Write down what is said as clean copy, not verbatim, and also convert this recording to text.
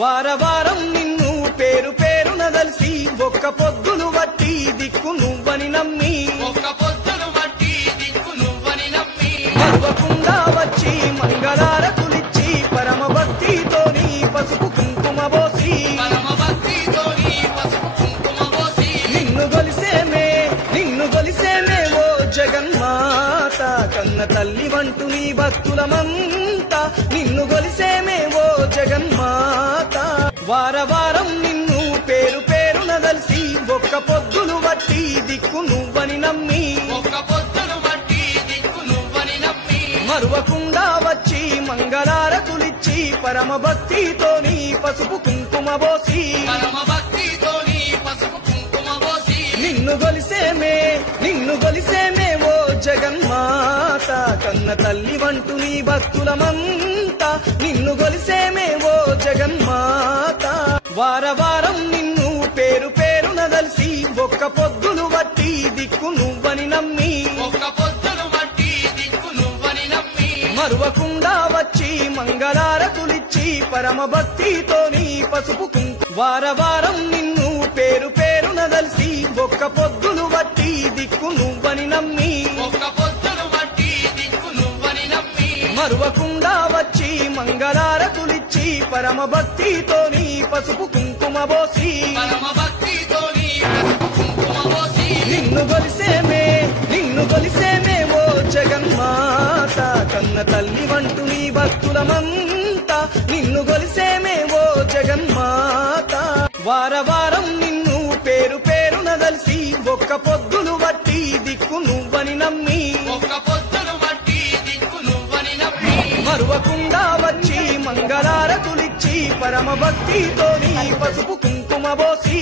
వారవారం నిన్ను పేరు పేరున దల్సి ఒక్క పొద్దులు వట్టి దిక్కు నువ్వని నమ్మి మరువకుండా వచ్చి మంగళారతులిచ్చి పరమ భక్తితోని పసుపు కుంకుమ పోసి నిన్ను గొలిసేమే ఓ జగన్మాత కన్న తల్లి వంటు నీ భక్తులమంతా నిన్ను గొలిసేమే ఓ జగన్మాత వారవారం నిన్ను పేరు పేరున దల్సి ఒక్క పొద్దులు వట్టి దిక్కు నువ్వని నమ్మి మరువకుండా వచ్చి మంగళారతులిచ్చి పరమ భక్తితోని పసుపు కుంకుమ పోసి నిన్ను గొలిసేమే ఓ జగన్మాత కన్న తల్లి వంటు నీ భక్తులమంతా నిన్ను గొలిసేమే ఓ జగన్మాత వారవారం నిన్ను పేరు పేరున దల్సి ఒక్క పొద్దులు వట్టి దిక్కు నువ్వని నమ్మి మరువకుండా వచ్చి మంగళారతులిచ్చి పరమ భక్తితోని పసుపు కుంకుమ వారవారం నిన్ను పేరు పేరున దల్సి ఒక్క పొద్దులు వట్టి దిక్కు నువ్వని నమ్మి మరువకుండా వచ్చి మంగళారతులిచ్చి పరమ భక్తితోని పసుపు కుంకుమ పోసి నిన్ను గొలిసేమే ఓ జగన్మాత కన్న తల్లి వంటు నీ భక్తులమంతా నిన్ను గొలిసేమే ఓ జగన్మాత వారవారం నిన్ను పేరు పేరున దల్సి ఒక్క పొద్దులు వట్టి దిక్కు నువ్వని నమ్మి మరువకుండా వచ్చి మంగళారతులిచ్చి పరమ భక్తితోని పసుపు కుంకుమ పోసి